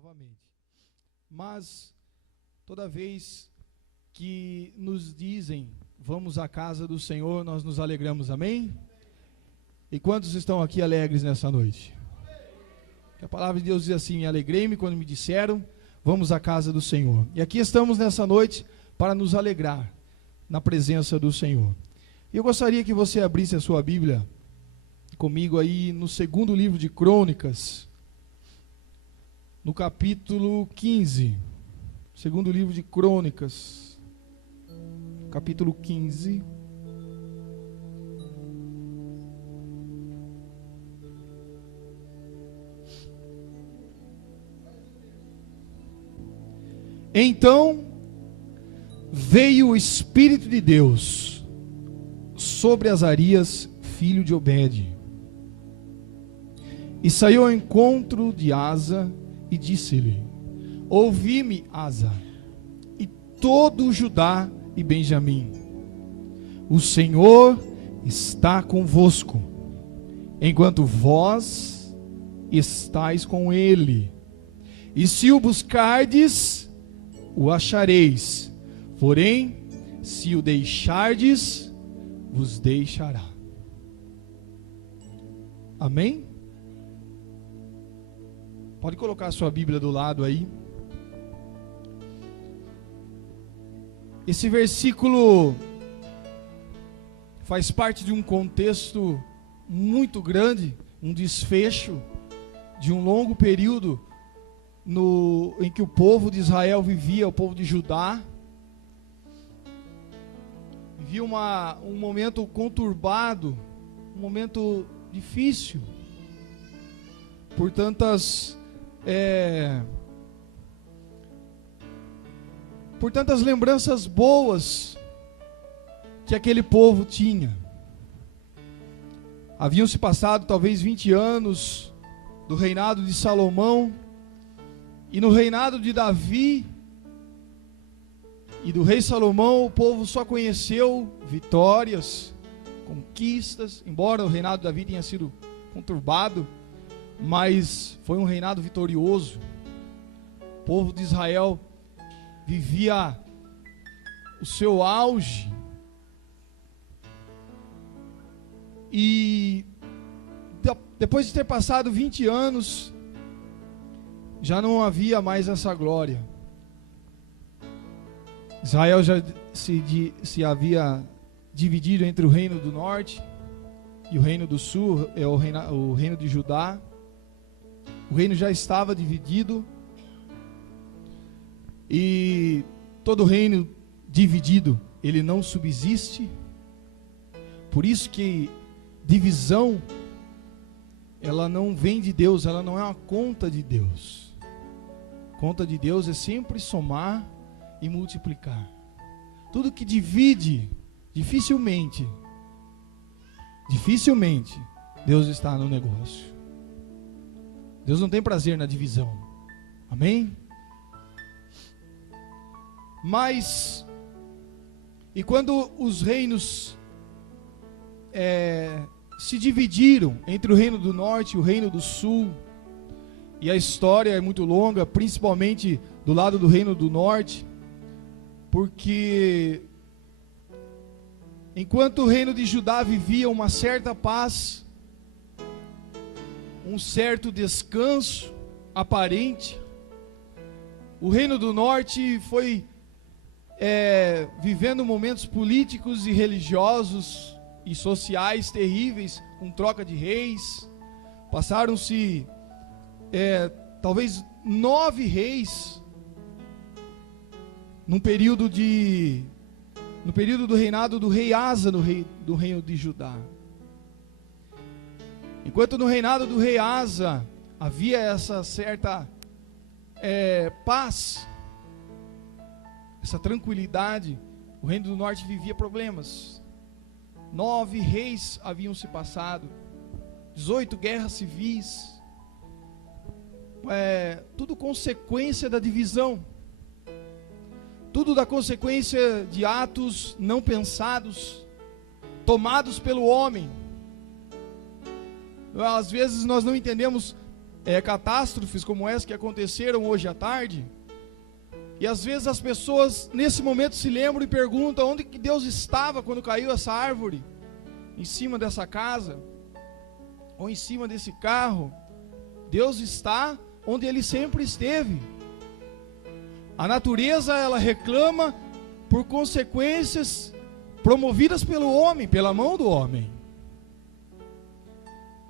novamente. Mas toda vez que nos dizem vamos à casa do Senhor, nós nos alegramos, amém? E quantos estão aqui alegres nessa noite? Que a palavra de Deus diz assim: alegrei-me quando me disseram vamos à casa do Senhor. E aqui estamos nessa noite para nos alegrar na presença do Senhor. E eu gostaria que você abrisse a sua Bíblia comigo aí no segundo livro de Crônicas, no capítulo 15. Segundo livro de Crônicas, capítulo 15. Então veio o Espírito de Deus sobre Azarias, filho de Obede, e saiu ao encontro de Asa e disse-lhe: ouvi-me, Asa, e todo o Judá e Benjamim, o Senhor está convosco, enquanto vós estáis com ele, e se o buscardes, o achareis, porém, se o deixardes, vos deixará. Amém? Pode colocar a sua Bíblia do lado aí. Esse versículo faz parte de um contexto muito grande, um desfecho de um longo período em que o povo de Israel vivia, o povo de Judá vivia um momento conturbado, um momento difícil, por tantas lembranças boas que aquele povo tinha. Haviam se passado talvez 20 anos do reinado de Salomão, e no reinado de Davi e do rei Salomão, o povo só conheceu vitórias, conquistas, embora o reinado de Davi tenha sido conturbado, mas foi um reinado vitorioso. O povo de Israel vivia o seu auge, e depois de ter passado 20 anos, já não havia mais essa glória. Israel já se havia dividido entre o reino do norte e o reino do sul, o reino de Judá. O reino já estava dividido, e todo reino dividido, ele não subsiste. Por isso que divisão, ela não vem de Deus, ela não é uma conta de Deus. Conta de Deus é sempre somar e multiplicar. Tudo que divide, dificilmente Deus está no negócio. Deus não tem prazer na divisão. Amém? Mas, e quando os reinos se dividiram entre o reino do norte e o reino do sul, e a história é muito longa, principalmente do lado do reino do norte, porque enquanto o reino de Judá vivia uma certa paz, um certo descanso aparente, o reino do norte foi vivendo momentos políticos e religiosos e sociais terríveis, com troca de reis. Passaram-se talvez 9 reis no período do reinado do rei Asa, do reino de Judá. Enquanto no reinado do rei Asa havia essa certa paz, essa tranquilidade, o reino do norte vivia problemas. 9 reis haviam se passado, 18 guerras civis, tudo consequência da divisão, tudo da consequência de atos não pensados, tomados pelo homem. Às vezes nós não entendemos catástrofes como essa que aconteceram hoje à tarde. E às vezes as pessoas nesse momento se lembram e perguntam onde que Deus estava quando caiu essa árvore em cima dessa casa ou em cima desse carro. Deus está onde Ele sempre esteve. A natureza, ela reclama por consequências promovidas pelo homem, pela mão do homem.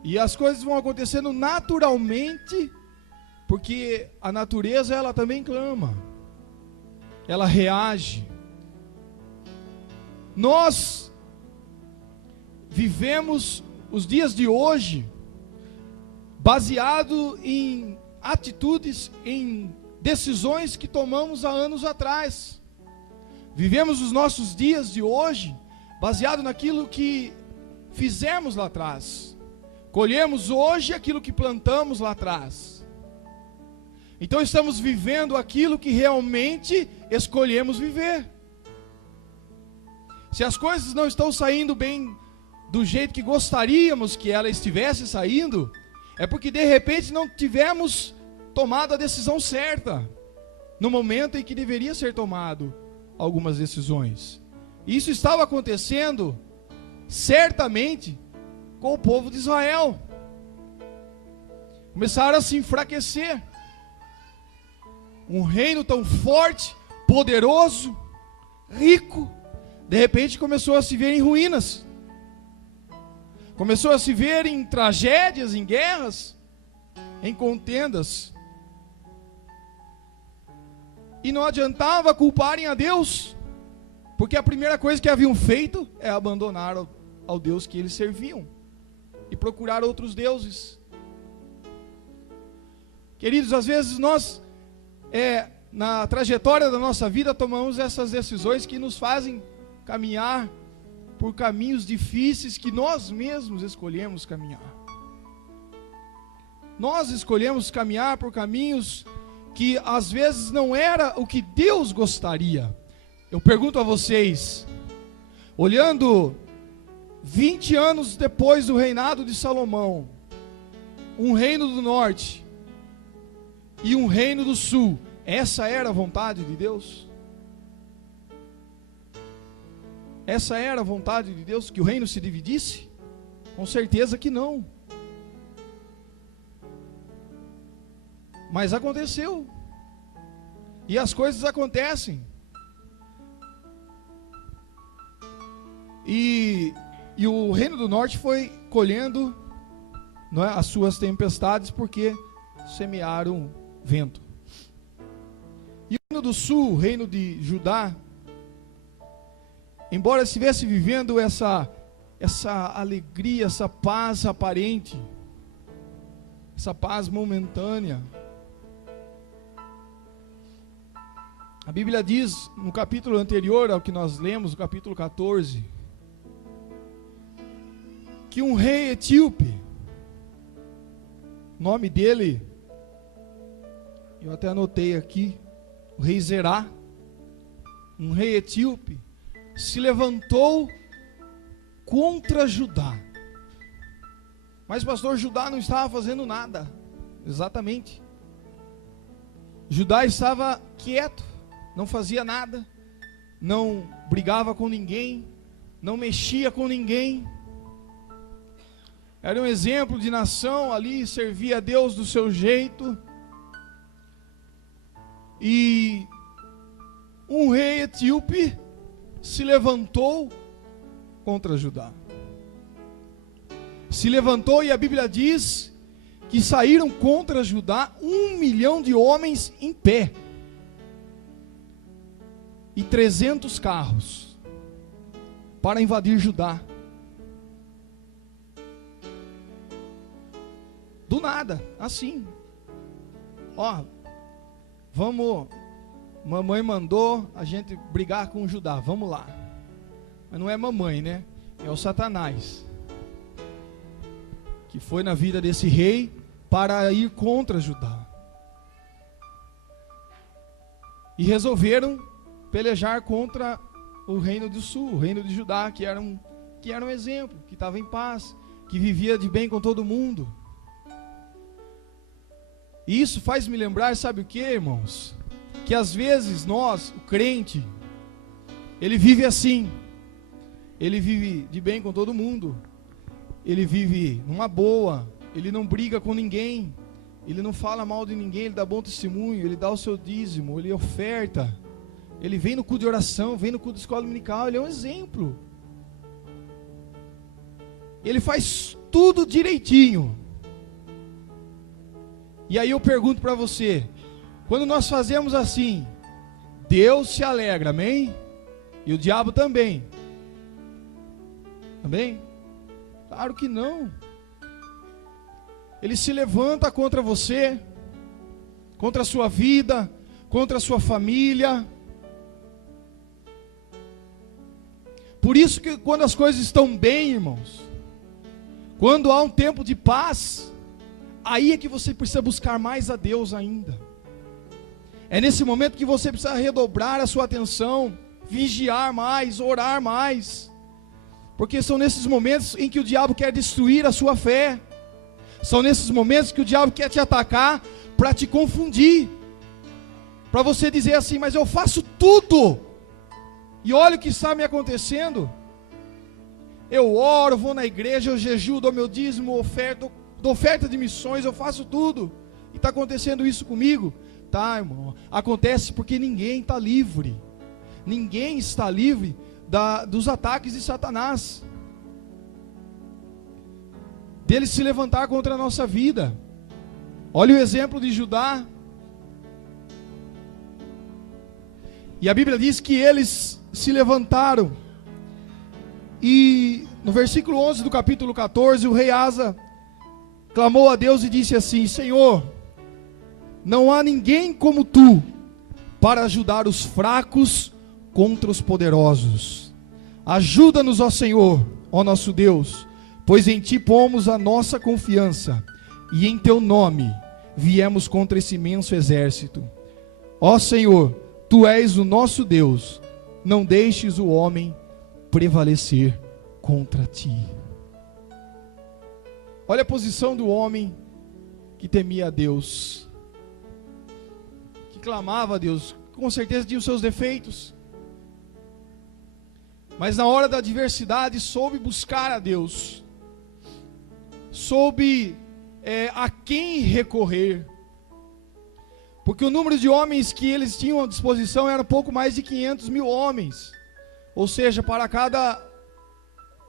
E as coisas vão acontecendo naturalmente, porque a natureza, ela também clama, ela reage. Nós vivemos os dias de hoje baseado em atitudes, em decisões que tomamos há anos atrás. Vivemos os nossos dias de hoje baseado naquilo que fizemos lá atrás. Colhemos hoje aquilo que plantamos lá atrás. Então estamos vivendo aquilo que realmente escolhemos viver. Se as coisas não estão saindo bem do jeito que gostaríamos que ela estivesse saindo, é porque de repente não tivemos tomado a decisão certa no momento em que deveria ser tomado algumas decisões. Isso estava acontecendo certamente com o povo de Israel. Começaram a se enfraquecer. Um reino tão forte, poderoso, rico, de repente começou a se ver em ruínas. Começou a se ver em tragédias, em guerras, em contendas. E não adiantava culparem a Deus, porque a primeira coisa que haviam feito é abandonar ao Deus que eles serviam e procurar outros deuses. Queridos, às vezes nós, na trajetória da nossa vida, tomamos essas decisões que nos fazem caminhar por caminhos difíceis que nós mesmos escolhemos caminhar. Nós escolhemos caminhar por caminhos que às vezes não era o que Deus gostaria. Eu pergunto a vocês, olhando 20 anos depois do reinado de Salomão, um reino do norte e um reino do sul, essa era a vontade de Deus? Essa era a vontade de Deus, que o reino se dividisse? Com certeza que não. Mas aconteceu. E as coisas acontecem. E o reino do norte foi colhendo, não é, as suas tempestades, porque semearam vento. E o reino do sul, o reino de Judá, embora estivesse vivendo essa alegria, essa paz aparente, essa paz momentânea, a Bíblia diz, no capítulo anterior ao que nós lemos, no capítulo 14, que um rei etíope, o nome dele, eu até anotei aqui, o rei Zerá, um rei etíope, se levantou contra Judá. Mas pastor, Judá não estava fazendo nada. Exatamente. Judá estava quieto, não fazia nada, não brigava com ninguém, não mexia com ninguém. Era um exemplo de nação ali, servia a Deus do seu jeito. E um rei etíope se levantou contra Judá. Se levantou, e a Bíblia diz que saíram contra Judá 1 milhão de homens em pé e 300 carros para invadir Judá. Do nada, assim. Ó, vamos, mamãe mandou a gente brigar com Judá, vamos lá. Mas não é mamãe, né? É o Satanás, que foi na vida desse rei para ir contra Judá. E resolveram pelejar contra o reino do sul, o reino de Judá, que era um exemplo, que estava em paz, que vivia de bem com todo mundo. E isso faz me lembrar, sabe o que, irmãos? Que às vezes nós, o crente, ele vive assim. Ele vive de bem com todo mundo. Ele vive numa boa. Ele não briga com ninguém. Ele não fala mal de ninguém. Ele dá bom testemunho. Ele dá o seu dízimo. Ele oferta. Ele vem no culto de oração. Vem no culto de escola dominical. Ele é um exemplo. Ele faz tudo direitinho. E aí eu pergunto para você, quando nós fazemos assim, Deus se alegra, amém? E o diabo também. Amém? Claro que não. Ele se levanta contra você, contra a sua vida, contra a sua família. Por isso que quando as coisas estão bem, irmãos, quando há um tempo de paz, aí é que você precisa buscar mais a Deus ainda. É nesse momento que você precisa redobrar a sua atenção, vigiar mais, orar mais. Porque são nesses momentos em que o diabo quer destruir a sua fé. São nesses momentos que o diabo quer te atacar para te confundir. Para você dizer assim, mas eu faço tudo. E olha o que está me acontecendo. Eu oro, vou na igreja, eu jejuo, dou meu dízimo, dou oferta de missões, eu faço tudo. E está acontecendo isso comigo? Tá, irmão. Acontece porque ninguém está livre. Ninguém está livre dos ataques de Satanás. Dele se levantar contra a nossa vida. Olha o exemplo de Judá. E a Bíblia diz que eles se levantaram. E no versículo 11 do capítulo 14, o rei Asa clamou a Deus e disse assim: Senhor, não há ninguém como tu para ajudar os fracos contra os poderosos. Ajuda-nos, ó Senhor, ó nosso Deus, pois em ti pomos a nossa confiança, e em teu nome viemos contra esse imenso exército. Ó Senhor, tu és o nosso Deus, não deixes o homem prevalecer contra ti. Olha a posição do homem que temia a Deus, que clamava a Deus. Com certeza tinha os seus defeitos, mas na hora da adversidade soube buscar a Deus, soube a quem recorrer, porque o número de homens que eles tinham à disposição era pouco mais de 500 mil homens, ou seja, para cada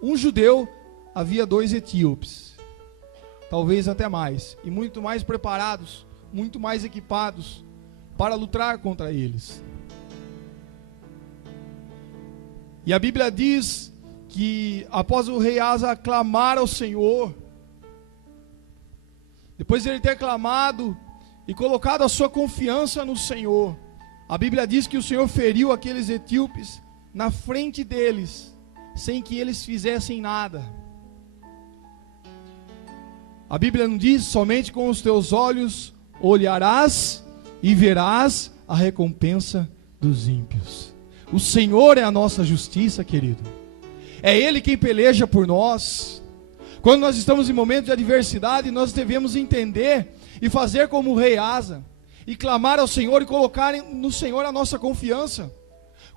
um judeu havia 2 etíopes, talvez até mais, e muito mais preparados, muito mais equipados para lutar contra eles. E a Bíblia diz que após o rei Asa clamar ao Senhor, depois de ele ter clamado e colocado a sua confiança no Senhor, a Bíblia diz que o Senhor feriu aqueles etíopes na frente deles, sem que eles fizessem nada. A Bíblia não diz: somente com os teus olhos olharás e verás a recompensa dos ímpios. O Senhor é a nossa justiça, querido. É Ele quem peleja por nós. Quando nós estamos em momentos de adversidade, nós devemos entender e fazer como o rei Asa, e clamar ao Senhor e colocar no Senhor a nossa confiança.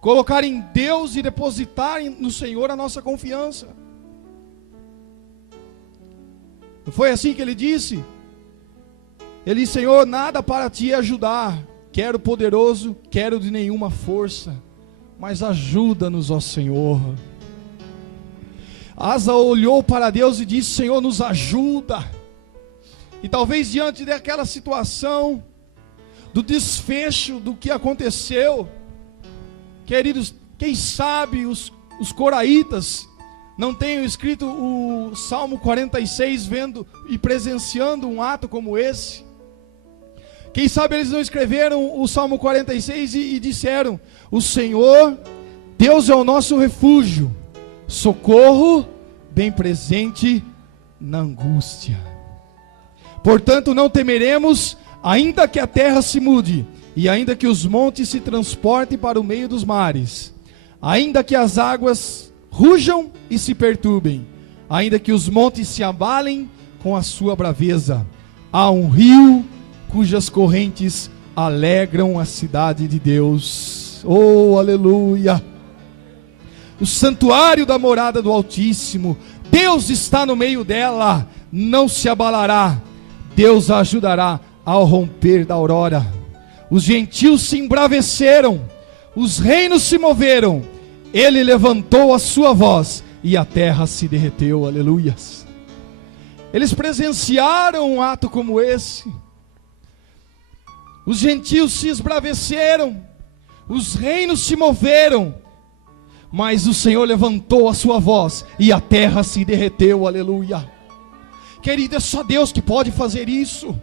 Colocar em Deus e depositar no Senhor a nossa confiança. Não foi assim que ele disse? Ele disse: Senhor, nada para ti ajudar, quero poderoso, quero de nenhuma força, mas ajuda-nos, ó Senhor. Asa olhou para Deus e disse: Senhor, nos ajuda. E talvez diante daquela situação, do desfecho do que aconteceu, queridos, quem sabe os coraitas não tenham escrito o Salmo 46, vendo e presenciando um ato como esse. Quem sabe eles não escreveram o Salmo 46 e disseram: o Senhor, Deus é o nosso refúgio, socorro bem presente na angústia. Portanto não temeremos, ainda que a terra se mude, e ainda que os montes se transportem para o meio dos mares, ainda que as águas rujam e se perturbem, ainda que os montes se abalem com a sua braveza. Há um rio cujas correntes alegram a cidade de Deus. Oh, aleluia! O santuário da morada do Altíssimo, Deus está no meio dela, não se abalará, Deus a ajudará ao romper da aurora. Os gentios se embraveceram, os reinos se moveram, ele levantou a sua voz e a terra se derreteu, aleluias. Eles presenciaram um ato como esse. Os gentios se esbraveceram, os reinos se moveram, mas o Senhor levantou a sua voz e a terra se derreteu, aleluia. Querido, é só Deus que pode fazer isso.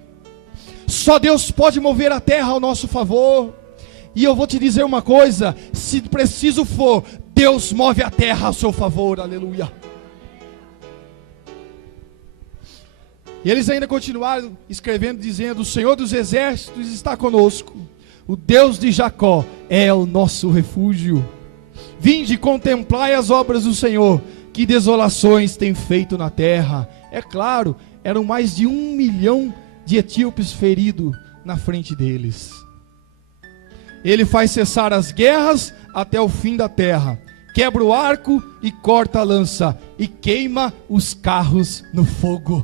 Só Deus pode mover a terra ao nosso favor. E eu vou te dizer uma coisa, se preciso for, Deus move a terra ao seu favor, aleluia. E eles ainda continuaram escrevendo, dizendo: o Senhor dos exércitos está conosco, o Deus de Jacó é o nosso refúgio. Vinde, contemplai as obras do Senhor, que desolações tem feito na terra. É claro, eram mais de 1 milhão de etíopes feridos na frente deles. Ele faz cessar as guerras até o fim da terra, quebra o arco e corta a lança, e queima os carros no fogo.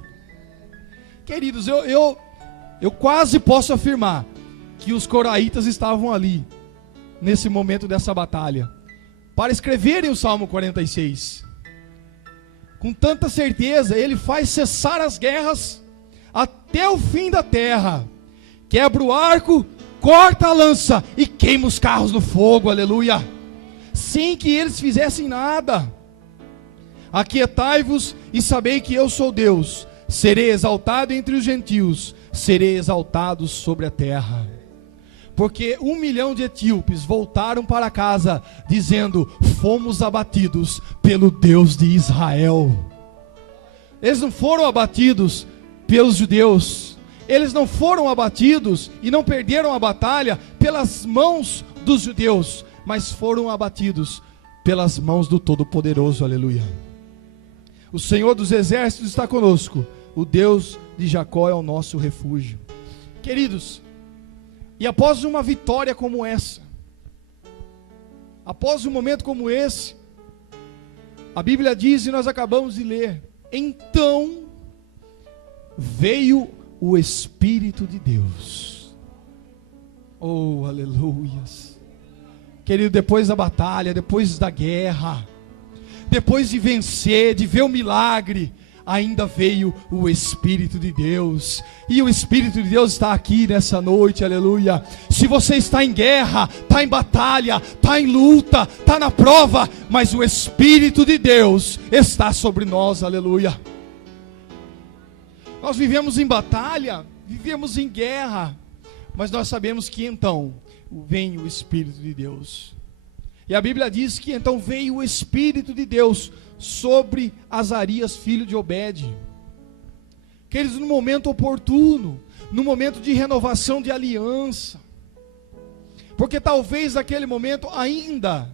Queridos, eu quase posso afirmar que os coraitas estavam ali, nesse momento dessa batalha, para escreverem o Salmo 46. Com tanta certeza, ele faz cessar as guerras até o fim da terra, quebra o arco, corta a lança e queima os carros no fogo, aleluia, sem que eles fizessem nada. Aquietai-vos e sabei que eu sou Deus, serei exaltado entre os gentios, serei exaltado sobre a terra. Porque 1 milhão de etíopes voltaram para casa, dizendo: fomos abatidos pelo Deus de Israel. Eles não foram abatidos pelos judeus, eles não foram abatidos e não perderam a batalha pelas mãos dos judeus, mas foram abatidos pelas mãos do Todo-Poderoso, aleluia. O Senhor dos exércitos está conosco, o Deus de Jacó é o nosso refúgio. Queridos, e após uma vitória como essa, após um momento como esse, a Bíblia diz, e nós acabamos de ler: então veio o Espírito de Deus. Oh, aleluias. Querido, depois da batalha, depois da guerra, depois de vencer, de ver o milagre, ainda veio o Espírito de Deus. E o Espírito de Deus está aqui nessa noite, aleluia. Se você está em guerra, está em batalha, está em luta, está na prova, mas o Espírito de Deus está sobre nós, aleluia. Nós vivemos em batalha, vivemos em guerra, mas nós sabemos que então vem o Espírito de Deus. E a Bíblia diz que então veio o Espírito de Deus sobre Azarias, filho de Obed. Queridos, no momento oportuno, no momento de renovação de aliança, porque talvez naquele momento, ainda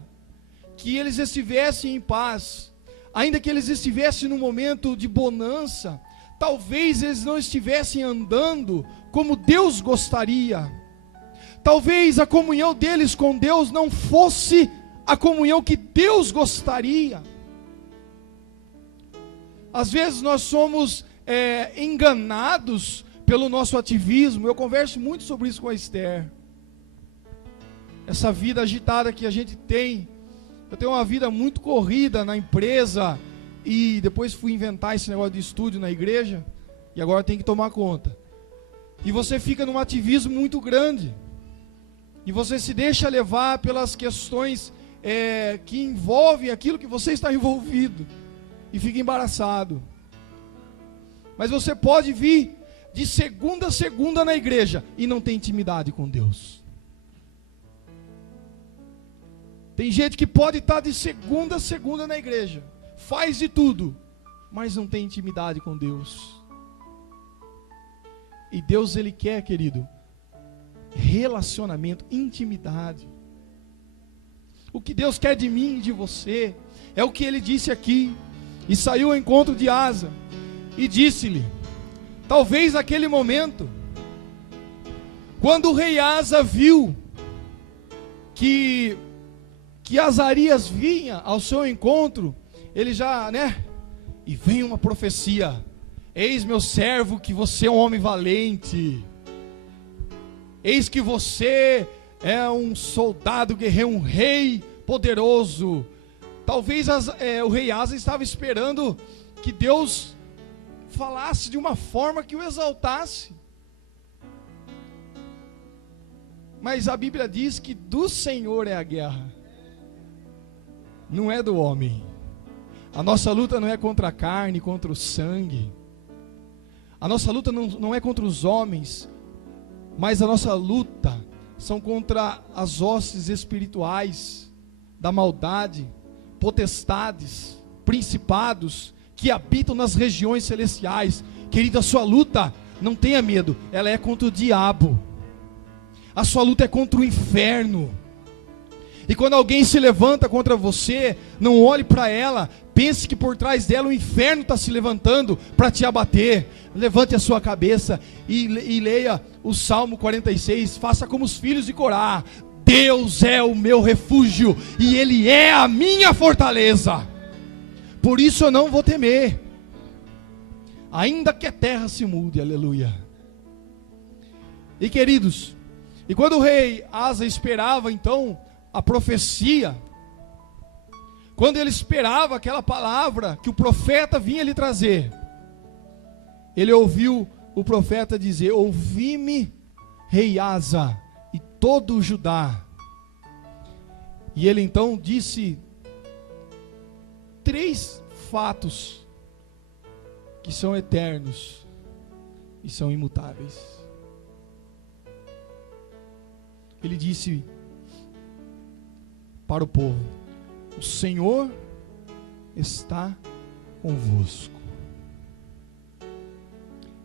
que eles estivessem em paz, ainda que eles estivessem num momento de bonança, talvez eles não estivessem andando como Deus gostaria. Talvez a comunhão deles com Deus não fosse a comunhão que Deus gostaria. Às vezes nós somos enganados pelo nosso ativismo. Eu converso muito sobre isso com a Esther. Essa vida agitada que a gente tem. Eu tenho uma vida muito corrida na empresa, e depois fui inventar esse negócio de estúdio na igreja, e agora tem que tomar conta. E você fica num ativismo muito grande, e você se deixa levar pelas questões que envolvem aquilo que você está envolvido, e fica embaraçado. Mas você pode vir de segunda a segunda na igreja e não tem intimidade com Deus. Tem gente que pode estar de segunda a segunda na igreja, faz de tudo, mas não tem intimidade com Deus. E Deus, Ele quer, querido, relacionamento, intimidade. O que Deus quer de mim e de você é o que Ele disse aqui. E saiu ao encontro de Asa e disse-lhe: talvez naquele momento Quando o rei Asa viu que Azarias vinha ao seu encontro, ele já, e vem uma profecia: eis meu servo, que você é um homem valente, eis que você é um soldado guerreiro, um rei poderoso. Talvez o rei Asa estava esperando que Deus falasse de uma forma que o exaltasse. Mas a Bíblia diz que do Senhor é a guerra, não é do homem. A nossa luta não é contra a carne, contra o sangue. A nossa luta não é contra os homens, mas a nossa luta são contra as hostes espirituais da maldade, potestades, principados que habitam nas regiões celestiais. Querido, a sua luta, não tenha medo, ela é contra o diabo. A sua luta é contra o inferno. E quando alguém se levanta contra você, não olhe para ela, pense que por trás dela o inferno está se levantando para te abater. Levante a sua cabeça e leia o Salmo 46, faça como os filhos de Corá: Deus é o meu refúgio e Ele é a minha fortaleza, por isso eu não vou temer, ainda que a terra se mude. Aleluia. E queridos, e quando o rei Asa esperava então a profecia, quando ele esperava aquela palavra que o profeta vinha lhe trazer, ele ouviu o profeta dizer: ouvi-me, rei Asa, e todo o Judá. E ele então disse 3 fatos que são eternos e são imutáveis. Ele disse para o povo: o Senhor está convosco,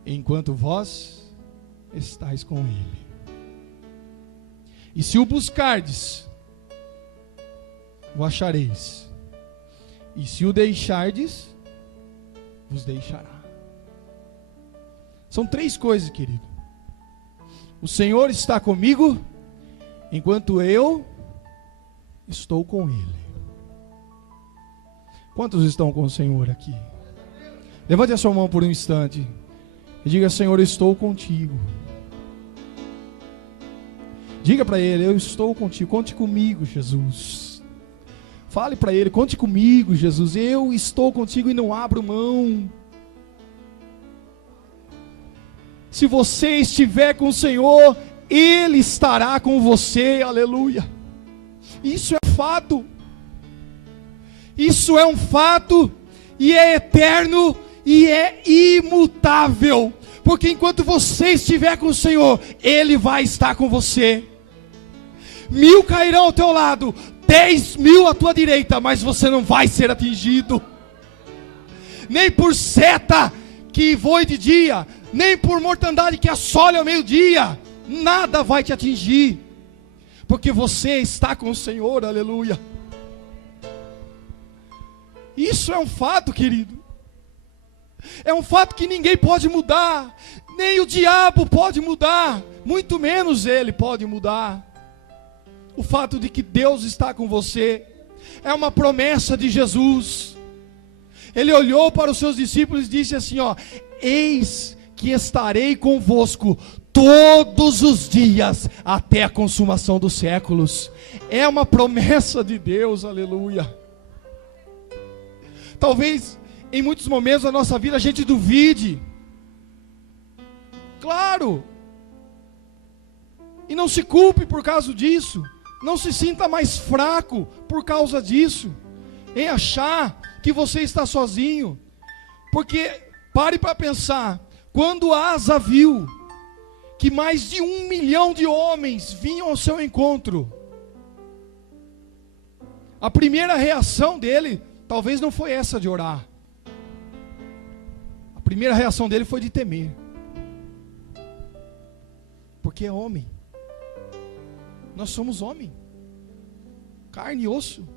enquanto vós estáis com Ele. E se o buscardes, o achareis. E se o deixardes, vos deixará. São 3 coisas, querido. O Senhor está comigo, enquanto eu estou com Ele. Quantos estão com o Senhor aqui? Levante a sua mão por um instante e diga: Senhor, eu estou contigo. Diga para Ele: eu estou contigo, conte comigo, Jesus. Fale para Ele: conte comigo, Jesus, eu estou contigo e não abro mão. Se você estiver com o Senhor, Ele estará com você. Aleluia. Isso é fato. Isso é um fato, e é eterno, e é imutável. Porque enquanto você estiver com o Senhor, Ele vai estar com você. 1000 cairão ao teu lado, 10.000 à tua direita, mas você não vai ser atingido. Nem por seta que voe de dia, nem por mortandade que assole ao meio-dia, nada vai te atingir, porque você está com o Senhor. Aleluia. Isso é um fato, querido. É um fato que ninguém pode mudar, nem o diabo pode mudar, muito menos ele pode mudar. O fato de que Deus está com você é uma promessa de Jesus. Ele olhou para os seus discípulos e disse assim: eis que estarei convosco todos os dias até a consumação dos séculos. É uma promessa de Deus. Aleluia. Talvez em muitos momentos da nossa vida a gente duvide, claro, e não se culpe por causa disso. Não se sinta mais fraco por causa disso, em achar que você está sozinho. Porque pare para pensar, quando Asa viu que mais de 1 milhão de homens vinham ao seu encontro, a primeira reação dele talvez não foi essa de orar. A primeira reação dele foi de temer, porque é homem. Nós somos homem, carne e osso.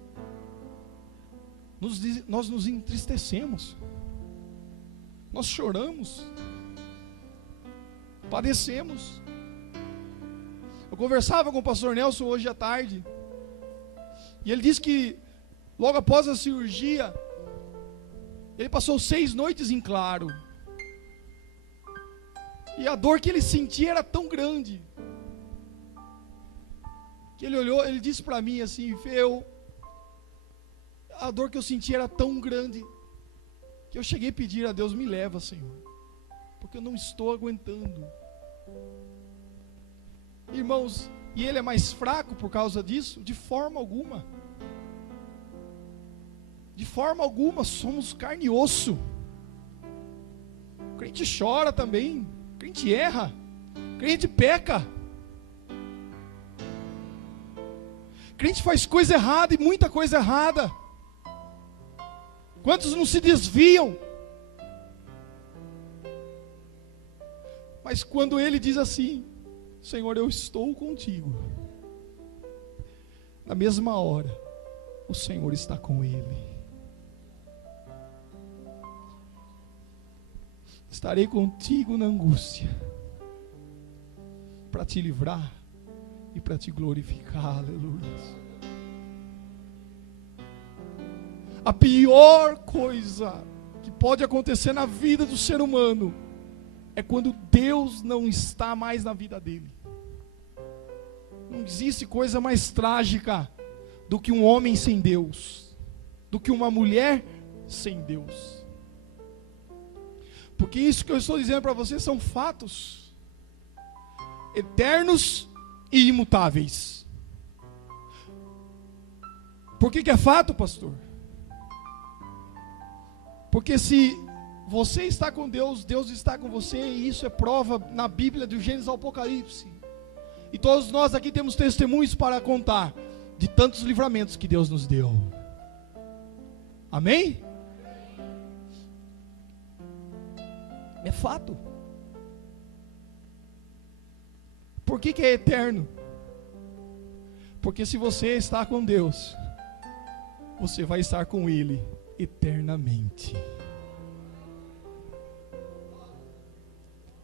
Nós nos entristecemos, nós choramos, padecemos. Eu conversava com o pastor Nelson hoje à tarde, e ele disse que logo após a cirurgia, ele passou 6 noites em claro, e a dor que ele sentia era tão grande, que ele olhou, ele disse para mim assim: a dor que eu sentia era tão grande, que eu cheguei a pedir a Deus: me leva, Senhor, porque eu não estou aguentando. Irmãos, e ele é mais fraco por causa disso? De forma alguma. De forma alguma, somos carne e osso. O crente chora também, o crente erra, o crente peca. O crente faz coisa errada e muita coisa errada. Quantos não se desviam? Mas quando ele diz assim: Senhor, eu estou contigo, na mesma hora, o Senhor está com ele. Estarei contigo na angústia, para te livrar e para te glorificar. Aleluia. A pior coisa que pode acontecer na vida do ser humano é quando Deus não está mais na vida dele. Não existe coisa mais trágica do que um homem sem Deus, do que uma mulher sem Deus. Porque isso que eu estou dizendo para vocês são fatos eternos e imutáveis. Por que é fato, pastor? Porque se você está com Deus, Deus está com você, e isso é prova na Bíblia, do Gênesis ao Apocalipse. E todos nós aqui temos testemunhos para contar de tantos livramentos que Deus nos deu. Amém? É fato. Por que é eterno? Porque se você está com Deus, você vai estar com Ele eternamente.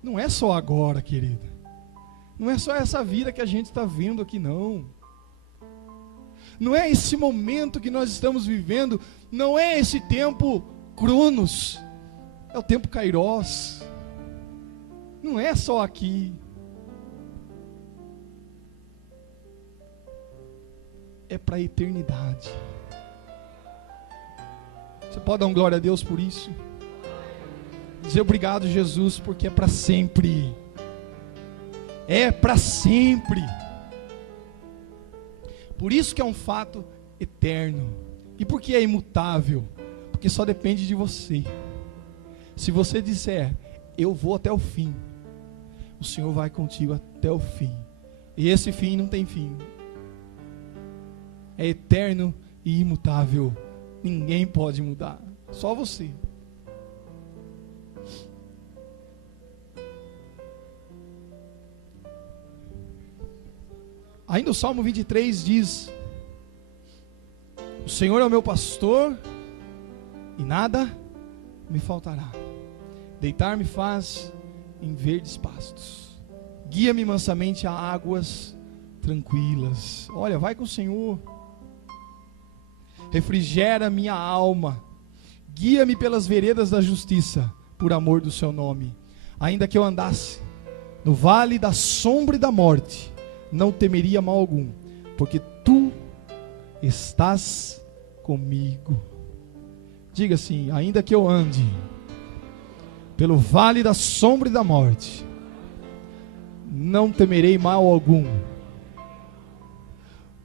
Não é só agora, querida. Não é só essa vida que a gente está vendo aqui, não. Não é esse momento que nós estamos vivendo. Não é esse tempo Cronos. É o tempo Kairos. Não é só aqui. É para a eternidade. Você pode dar um glória a Deus por isso? Dizer obrigado, Jesus, porque é para sempre. É para sempre. Por isso que é um fato eterno. E por que é imutável? Porque só depende de você. Se você disser: eu vou até o fim, o Senhor vai contigo até o fim. E esse fim não tem fim. É eterno e imutável. Ninguém pode mudar, só você. Ainda o Salmo 23 diz: o Senhor é o meu pastor e nada me faltará. Deitar-me faz em verdes pastos, guia-me mansamente a águas tranquilas. Olha, vai com o Senhor. Refrigera minha alma, guia-me pelas veredas da justiça, por amor do seu nome. Ainda que eu andasse no vale da sombra e da morte, não temeria mal algum, porque tu estás comigo. Diga assim: ainda que eu ande pelo vale da sombra e da morte, não temerei mal algum,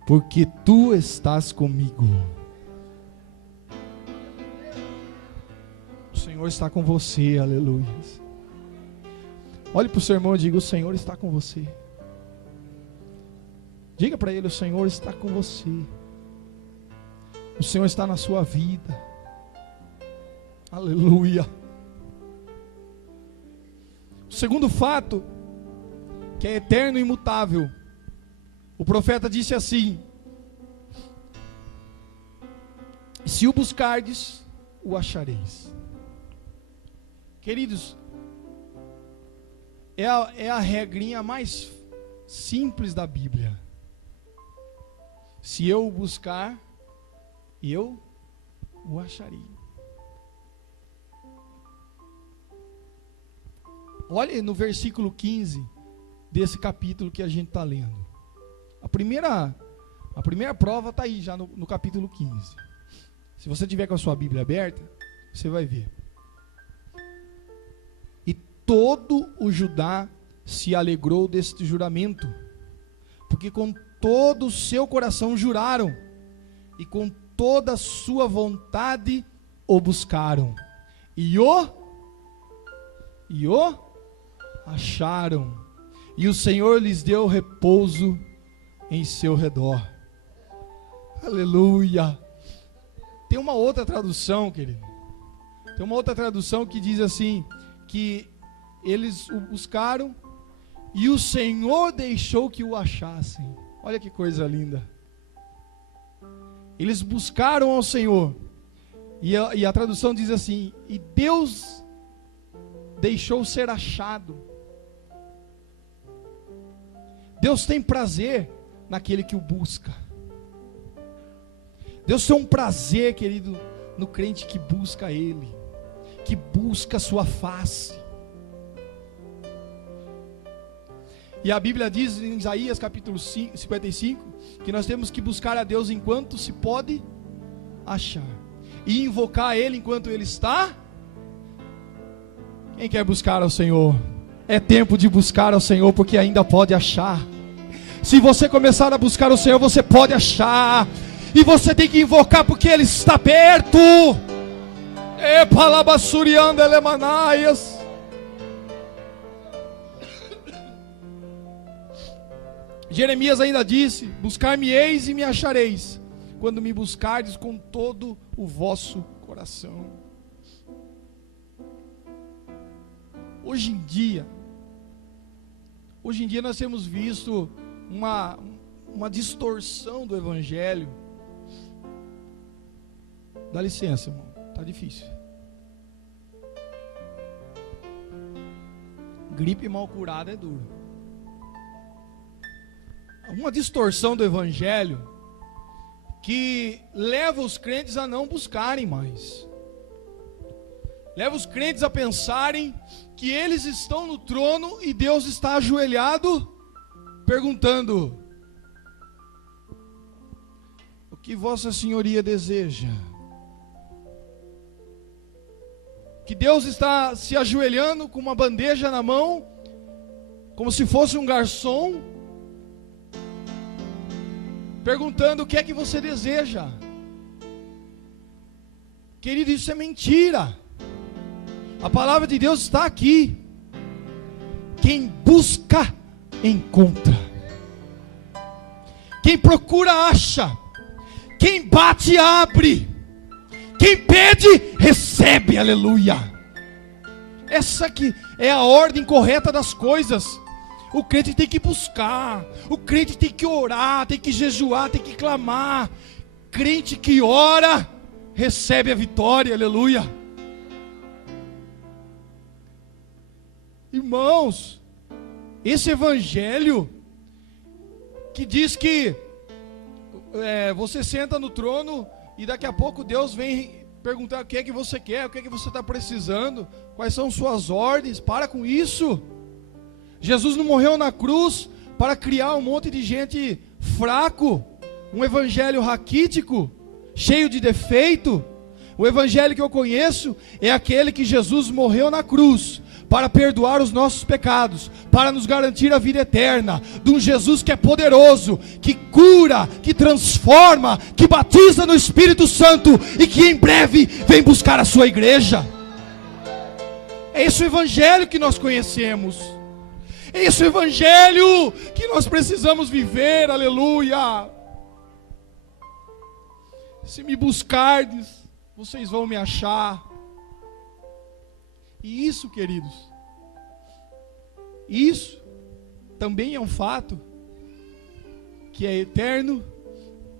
porque tu estás comigo. O Senhor está com você, aleluia. Olhe para o seu irmão e diga: o Senhor está com você. Diga para ele: o Senhor está com você. O Senhor está na sua vida. Aleluia. O segundo fato, que é eterno e imutável, o profeta disse assim: se o buscardes, o achareis. Queridos, é a regrinha mais simples da Bíblia. Se eu o buscar, eu o acharei. Olha no versículo 15 desse capítulo que a gente está lendo. A primeira prova está aí já no capítulo 15. Se você tiver com a sua Bíblia aberta, você vai ver. E todo o Judá se alegrou deste juramento, porque com todo o seu coração juraram, e com toda a sua vontade o buscaram, e o acharam, e o Senhor lhes deu repouso em seu redor. Aleluia. Tem uma outra tradução, querido. Tem uma outra tradução que diz assim, que eles o buscaram e o Senhor deixou que o achassem. Olha que coisa linda. Eles buscaram ao Senhor. E a tradução diz assim, e Deus deixou ser achado. Deus tem prazer naquele que o busca. Deus tem um prazer, querido, no crente que busca Ele, que busca a sua face. E a Bíblia diz em Isaías capítulo 55, que nós temos que buscar a Deus enquanto se pode achar, e invocar Ele enquanto Ele está. Quem quer buscar ao Senhor? É tempo de buscar ao Senhor, porque ainda pode achar. Se você começar a buscar o Senhor, você pode achar. E você tem que invocar, porque Ele está perto. Jeremias ainda disse: buscar-me-eis e me achareis, quando me buscardes com todo o vosso coração. Hoje em dia nós temos visto uma distorção do Evangelho. Dá licença, irmão, está difícil. Gripe mal curada é duro. Uma distorção do Evangelho que leva os crentes a não buscarem mais. Leva os crentes a pensarem que eles estão no trono e Deus está ajoelhado, perguntando: o que Vossa Senhoria deseja? Que Deus está se ajoelhando com uma bandeja na mão, como se fosse um garçom, perguntando: o que é que você deseja? Querido, isso é mentira. A palavra de Deus está aqui. Quem busca, encontra. Quem procura, acha. Quem bate, abre. Quem pede, recebe. Aleluia. Essa aqui é a ordem correta das coisas. O crente tem que buscar. O crente tem que orar, tem que jejuar, tem que clamar. Crente que ora, recebe a vitória. Aleluia. Irmãos, esse evangelho que diz que você senta no trono e daqui a pouco Deus vem perguntar o que é que você quer, o que é que você está precisando, quais são suas ordens. Para com isso. Jesus não morreu na cruz para criar um monte de gente fraco, um evangelho raquítico, cheio de defeito. O evangelho que eu conheço é aquele que Jesus morreu na cruz para perdoar os nossos pecados, para nos garantir a vida eterna, de um Jesus que é poderoso, que cura, que transforma, que batiza no Espírito Santo e que em breve vem buscar a sua igreja. É esse o evangelho que nós conhecemos. É esse o evangelho que nós precisamos viver. Aleluia. Se me buscardes, vocês vão me achar. E isso, queridos, isso também é um fato que é eterno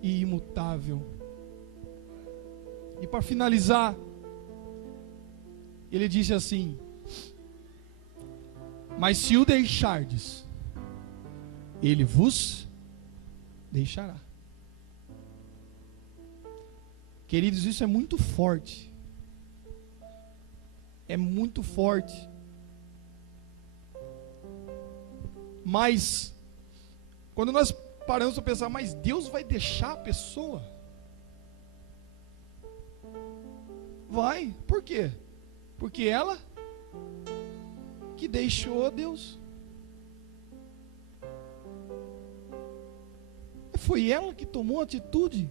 e imutável. E para finalizar, ele disse assim: mas se o deixardes, Ele vos deixará. Queridos, isso é muito forte. É muito forte. Mas, quando nós paramos para pensar, mas Deus vai deixar a pessoa? Vai. Por quê? Porque ela que deixou Deus. Foi ela que tomou a atitude,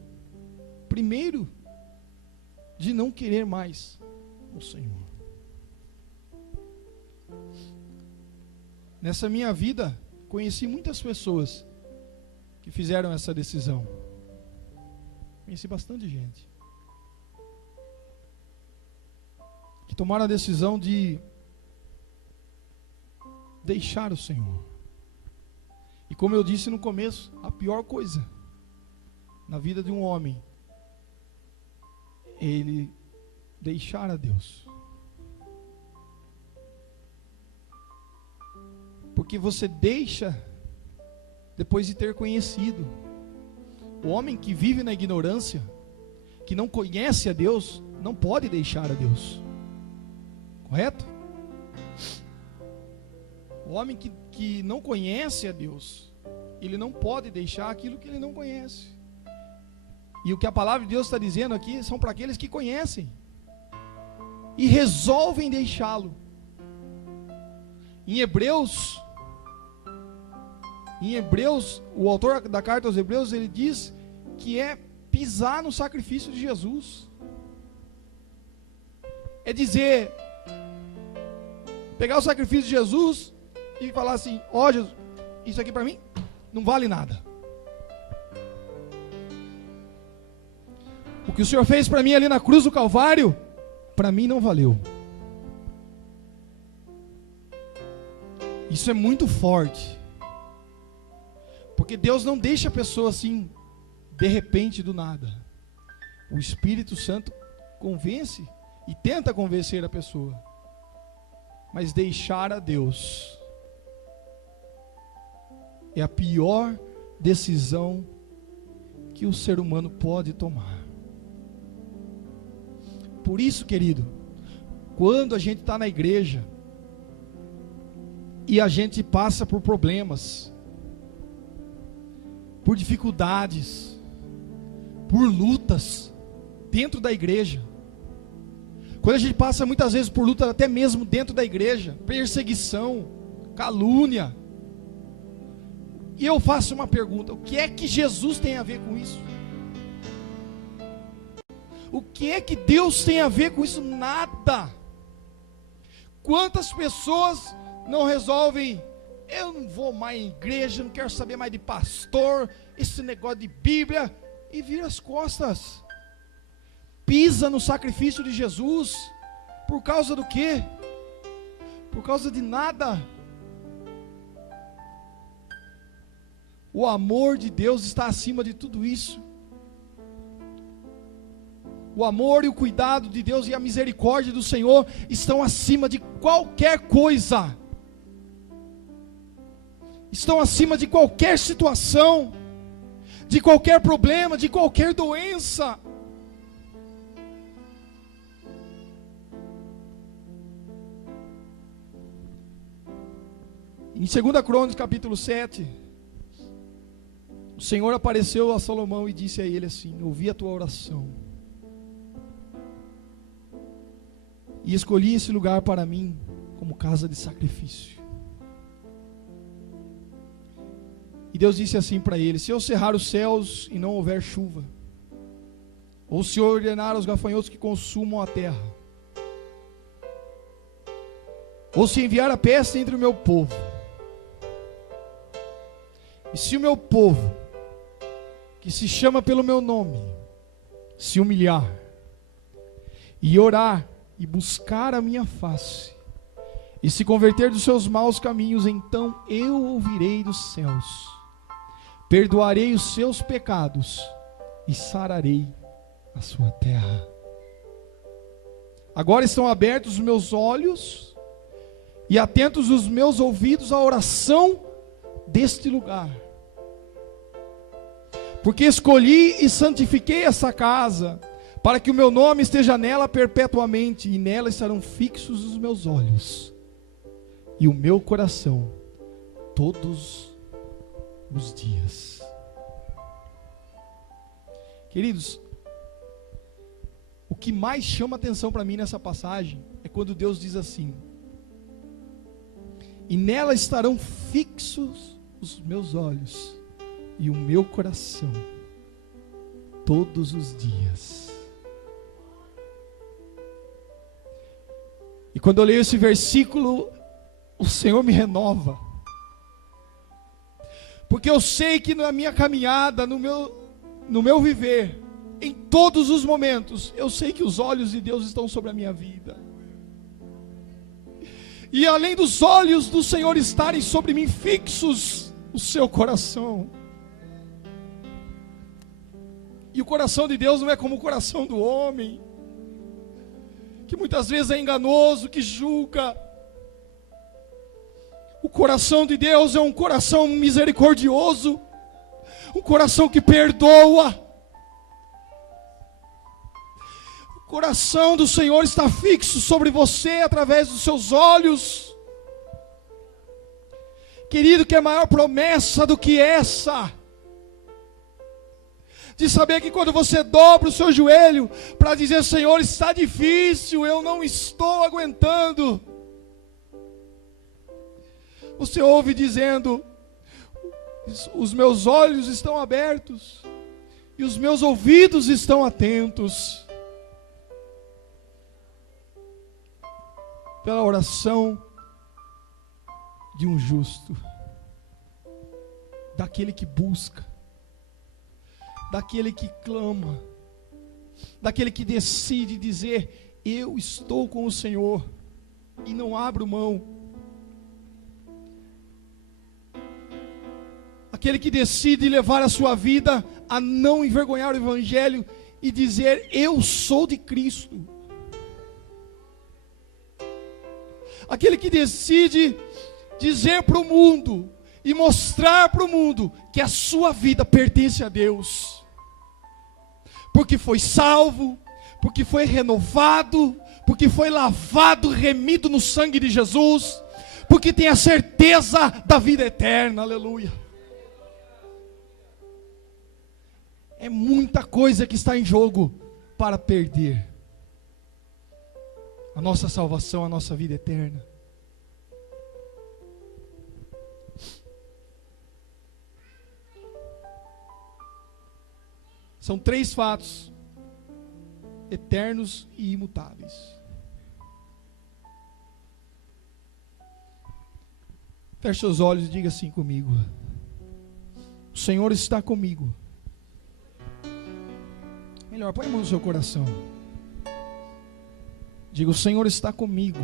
primeiro, de não querer mais o Senhor. Nessa minha vida, conheci muitas pessoas que fizeram essa decisão. Conheci bastante gente que tomaram a decisão de deixar o Senhor. E como eu disse no começo, a pior coisa na vida de um homem é ele deixar a Deus. Porque você deixa depois de ter conhecido. O homem que vive na ignorância, que não conhece a Deus, não pode deixar a Deus. Correto? O homem que não conhece a Deus, ele não pode deixar aquilo que ele não conhece. E o que a palavra de Deus está dizendo aqui são para aqueles que conhecem e resolvem deixá-lo. Em Hebreus, o autor da carta aos Hebreus, ele diz que é pisar no sacrifício de Jesus. É dizer, pegar o sacrifício de Jesus e falar assim: ó Jesus, isso aqui para mim não vale nada. O que o Senhor fez para mim ali na cruz do Calvário, para mim não valeu. Isso é muito forte. Porque Deus não deixa a pessoa assim, de repente, do nada. O Espírito Santo convence e tenta convencer a pessoa. Mas deixar a Deus é a pior decisão que o ser humano pode tomar. Por isso, querido, quando a gente está na igreja e a gente passa por problemas, por dificuldades, por lutas dentro da igreja, quando a gente passa muitas vezes por luta até mesmo dentro da igreja, perseguição, calúnia, e eu faço uma pergunta: o que é que Jesus tem a ver com isso? O que é que Deus tem a ver com isso? Nada. Quantas pessoas não resolvem: eu não vou mais em igreja, não quero saber mais de pastor, esse negócio de Bíblia, e vira as costas, pisa no sacrifício de Jesus, por causa do quê? Por causa de nada. O amor de Deus está acima de tudo isso. O amor e o cuidado de Deus e a misericórdia do Senhor estão acima de qualquer coisa. Estão acima de qualquer situação, de qualquer problema, de qualquer doença. Em 2 Crônicas capítulo 7, o Senhor apareceu a Salomão e disse a ele assim: ouvi a tua oração e escolhi esse lugar para mim como casa de sacrifício. E Deus disse assim para ele: se eu cerrar os céus e não houver chuva, ou se eu ordenar aos gafanhotos que consumam a terra, ou se enviar a peste entre o meu povo, e se o meu povo, que se chama pelo meu nome, se humilhar, e orar, e buscar a minha face, e se converter dos seus maus caminhos, então eu ouvirei dos céus, perdoarei os seus pecados, e sararei a sua terra. Agora estão abertos os meus olhos, e atentos os meus ouvidos à oração deste lugar, porque escolhi e santifiquei essa casa, para que o meu nome esteja nela perpetuamente, e nela estarão fixos os meus olhos, e o meu coração, todos os dias. Queridos, o que mais chama atenção para mim nessa passagem, é quando Deus diz assim: e nela estarão fixos os meus olhos, e o meu coração, todos os dias. E quando eu leio esse versículo, o Senhor me renova, porque eu sei que na minha caminhada, no meu viver, em todos os momentos, eu sei que os olhos de Deus estão sobre a minha vida, e além dos olhos do Senhor estarem sobre mim fixos, o seu coração. E o coração de Deus não é como o coração do homem, que muitas vezes é enganoso, que julga. O coração de Deus é um coração misericordioso, um coração que perdoa. O coração do Senhor está fixo sobre você através dos seus olhos. Querido, que é maior promessa do que essa, de saber que quando você dobra o seu joelho para dizer: Senhor, está difícil, eu não estou aguentando, você ouve dizendo: os meus olhos estão abertos e os meus ouvidos estão atentos pela oração de um justo, daquele que busca, daquele que clama, daquele que decide dizer: eu estou com o Senhor e não abro mão, aquele que decide levar a sua vida a não envergonhar o Evangelho e dizer: eu sou de Cristo, aquele que decide dizer para o mundo e mostrar para o mundo que a sua vida pertence a Deus, porque foi salvo, porque foi renovado, porque foi lavado, remido no sangue de Jesus, porque tem a certeza da vida eterna. Aleluia. É muita coisa que está em jogo para perder a nossa salvação, a nossa vida eterna. São 3 fatos eternos e imutáveis. Feche seus olhos e diga assim comigo: o Senhor está comigo. Melhor, põe a mão no seu coração. Diga: o Senhor está comigo,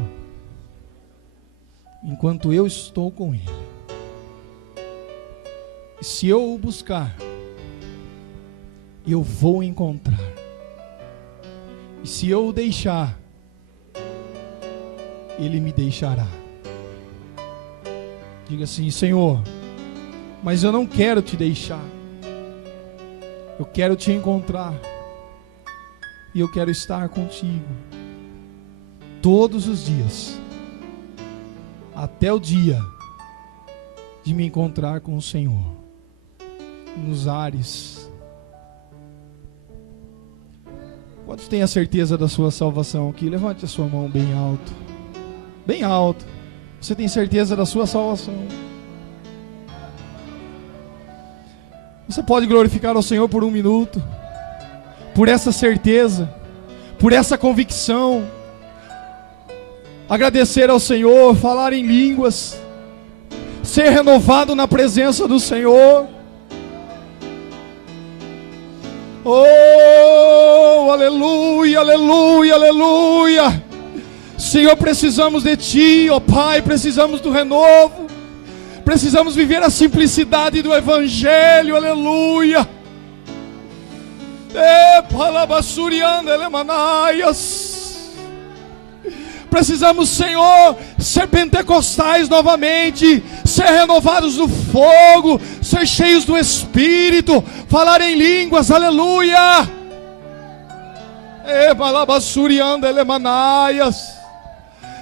enquanto eu estou com Ele. E se eu o buscar, eu vou encontrar. E se eu o deixar, Ele me deixará. Diga assim: Senhor, mas eu não quero te deixar, eu quero te encontrar, e eu quero estar contigo todos os dias, até o dia de me encontrar com o Senhor nos ares. Quantos têm a certeza da sua salvação aqui? Levante a sua mão bem alto. Bem alto. Você tem certeza da sua salvação? Você pode glorificar ao Senhor por 1 minuto, por essa certeza, por essa convicção. Agradecer ao Senhor, falar em línguas, ser renovado na presença do Senhor. Oh, aleluia, aleluia, aleluia. Senhor, precisamos de Ti, ó Pai, precisamos do renovo, precisamos viver a simplicidade do Evangelho, aleluia. Precisamos, Senhor, ser pentecostais novamente, ser renovados no fogo, ser cheios do Espírito, falar em línguas, aleluia.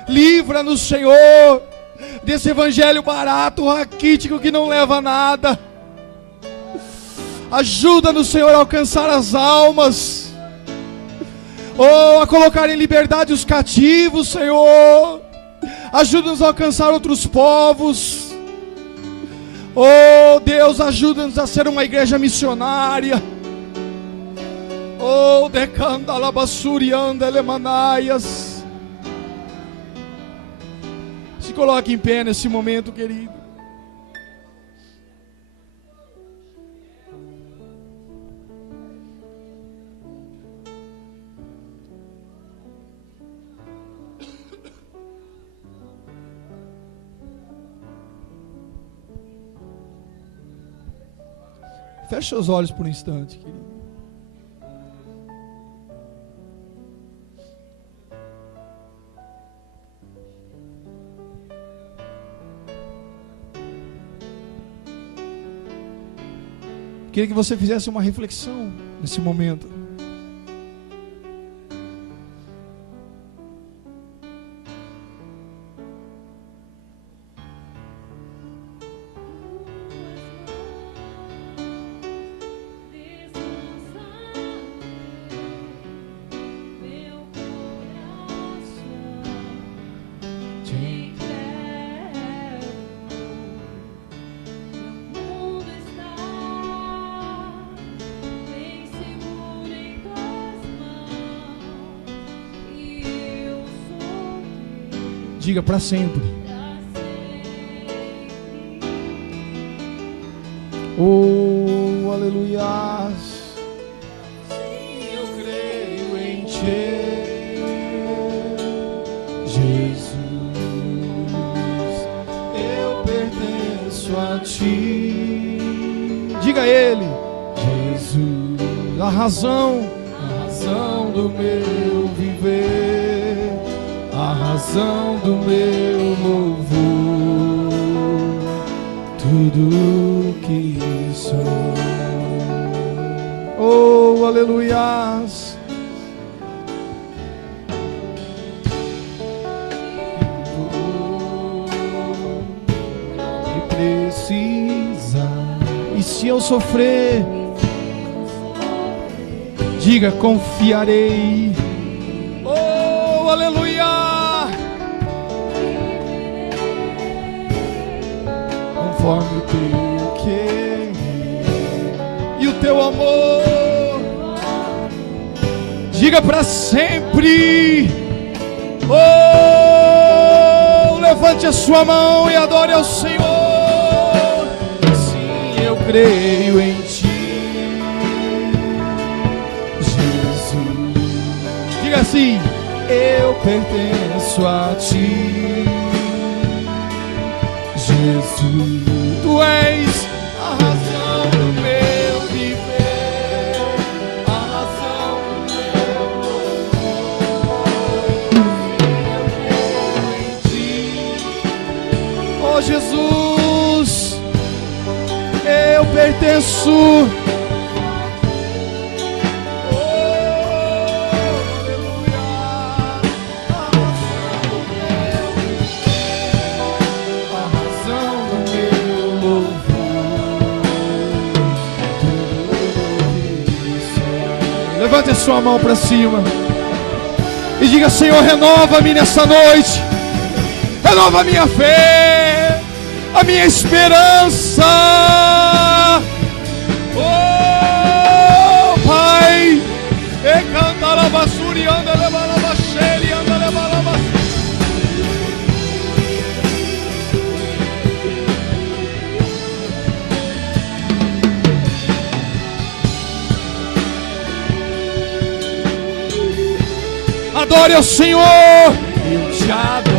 Livra-nos, Senhor, desse evangelho barato, raquítico, que não leva a nada. Ajuda-nos, Senhor, a alcançar as almas, a colocar em liberdade os cativos, Senhor. Ajuda-nos a alcançar outros povos. Deus, ajuda-nos a ser uma igreja missionária. Decandalabassurianda elemanaias. Se coloque em pé nesse momento, querido. Feche seus olhos por um instante, querido. Queria que você fizesse uma reflexão nesse momento. Diga para sempre. Oh, aleluia. Sim, eu creio em Ti, Jesus. Eu pertenço a Ti. Diga a Ele, Jesus, a razão do meu viver, a razão do meu louvor, tudo que sou. Oh, aleluias. Que precisa. E se eu sofrer, diga, confiarei. Oh, aleluia. Conforme o teu querer e o teu amor, diga para sempre. Oh, levante a sua mão e adore ao Senhor. Sim, eu creio em Ti, Jesus. Diga assim, eu pertenço a Ti, Jesus. Tu és a razão do meu viver, a razão do meu louvor. Eu creio em Ti, oh Jesus, eu pertenço. Levante a sua mão para cima e diga, Senhor, renova-me nessa noite, renova a minha fé, a minha esperança. Oh, Pai, e canta la basura e anda leva la baixeira e anda leva la basura. Adore ao Senhor, eu te adoro,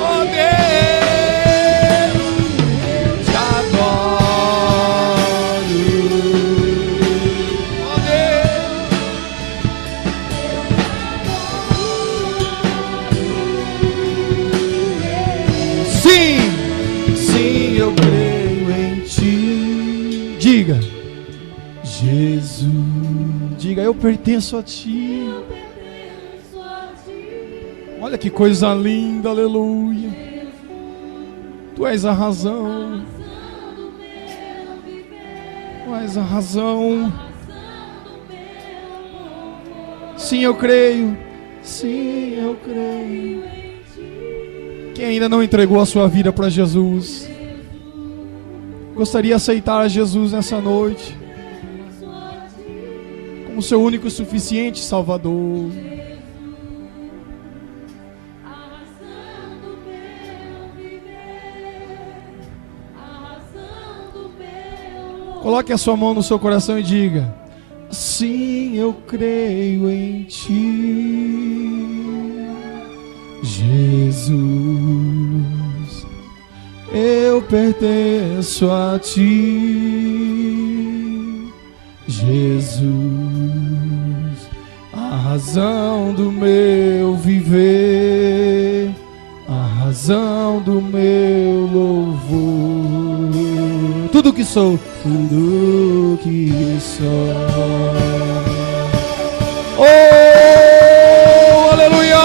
oh Deus, eu te adoro, oh Deus, Diga: Jesus. Diga: eu pertenço a Ti. Olha que coisa linda, aleluia. Tu és a razão. Tu és a razão. Sim, eu creio. Sim, eu creio. Quem ainda não entregou a sua vida para Jesus, gostaria de aceitar a Jesus nessa noite como seu único e suficiente Salvador. Coloque a sua mão no seu coração e diga: sim, eu creio em Ti, Jesus. Eu pertenço a Ti, Jesus, a razão do meu viver, a razão do meu louvor. Tudo que sou, tudo que sou. Oh, aleluia!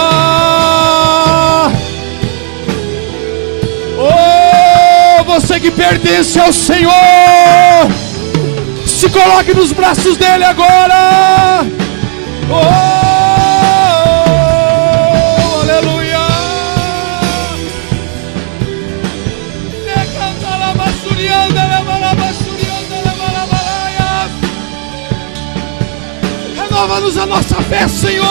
Oh, você que pertence ao Senhor, se coloque nos braços dele agora. Oh! Renova-nos a nossa fé, Senhor.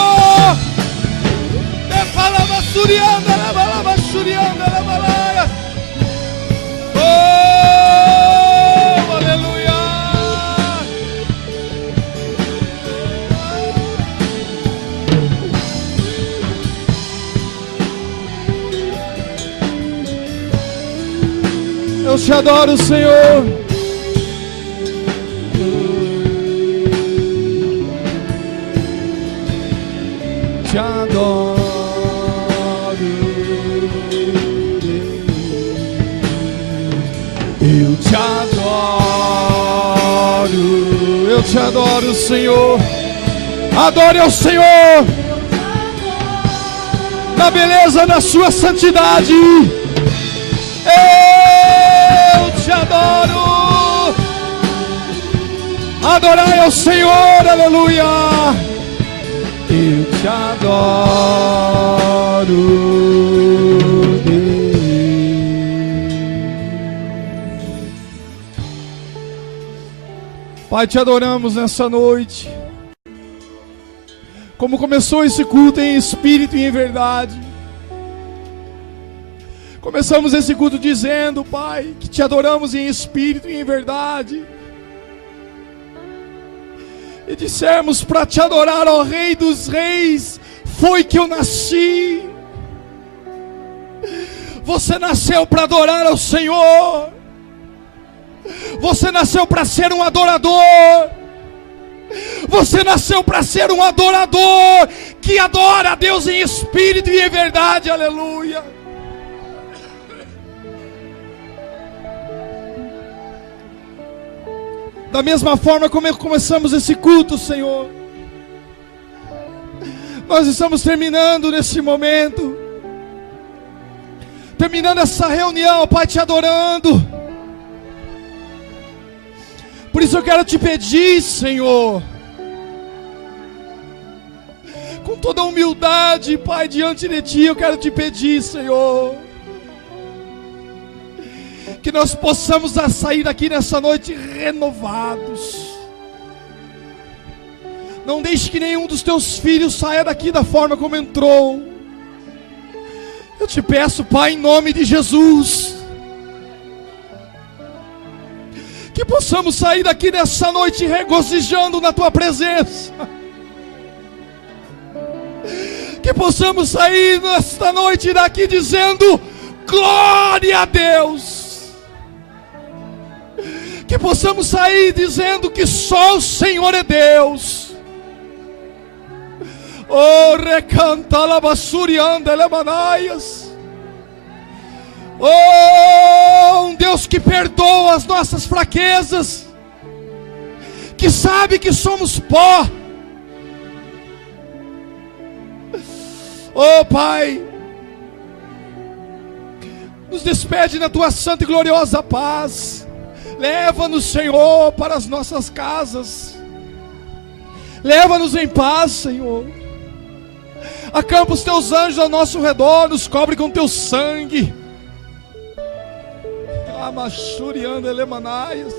Oh, aleluia. Eu te adoro, Senhor. Te adoro, eu te adoro, Senhor. Adore ao Senhor na beleza da sua santidade. Eu te adoro. Adorai ao Senhor, aleluia. Eu te adoro, Deus. Pai, te adoramos nessa noite. Como começou esse culto em espírito e em verdade. Começamos esse culto dizendo, Pai, que te adoramos em espírito e em verdade. E dissemos para te adorar, ó Rei dos Reis, foi que eu nasci. Você nasceu para adorar ao Senhor. Você nasceu para ser um adorador. Você nasceu para ser um adorador que adora a Deus em espírito e em verdade, aleluia. Da mesma forma como começamos esse culto, Senhor, nós estamos terminando nesse momento, terminando essa reunião, Pai, te adorando. Por isso eu quero te pedir, Senhor, com toda a humildade, Pai, diante de Ti, eu quero te pedir, Senhor, que nós possamos sair daqui nessa noite renovados. Não deixe que nenhum dos teus filhos saia daqui da forma como entrou. Eu te peço, Pai, em nome de Jesus, que possamos sair daqui nessa noite regozijando na Tua presença. Que possamos sair nesta noite daqui dizendo glória a Deus. Que possamos sair dizendo que só o Senhor é Deus. Oh, recanta labassurianda lemanaias. Oh, um Deus que perdoa as nossas fraquezas. que sabe que somos pó. Oh Pai, nos despede na tua santa e gloriosa paz. Leva-nos, Senhor, para as nossas casas. Leva-nos em paz, Senhor. Acampa os teus anjos ao nosso redor, nos cobre com teu sangue. Amachurianda elemanaias.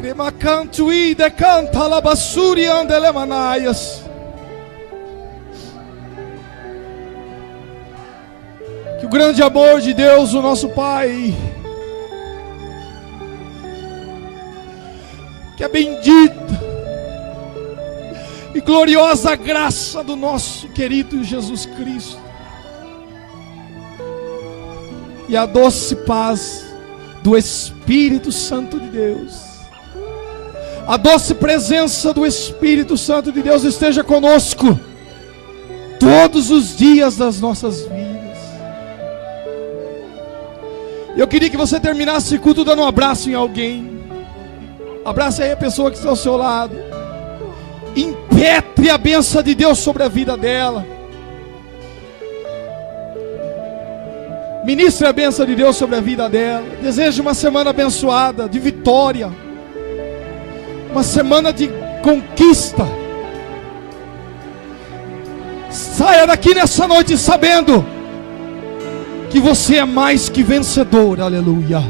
Remacantui decanta labassurianda elemanaias. Que o grande amor de Deus, o nosso Pai, que a bendita e gloriosa graça do nosso querido Jesus Cristo, e a doce paz do Espírito Santo de Deus, a doce presença do Espírito Santo de Deus esteja conosco todos os dias das nossas vidas. Eu queria que você terminasse o culto dando um abraço em alguém. Abraça aí a pessoa que está ao seu lado. Impetre a bênção de Deus sobre a vida dela. Ministre a bênção de Deus sobre a vida dela. Deseje uma semana abençoada, de vitória. Uma semana de conquista. Saia daqui nessa noite sabendo que você é mais que vencedor, aleluia.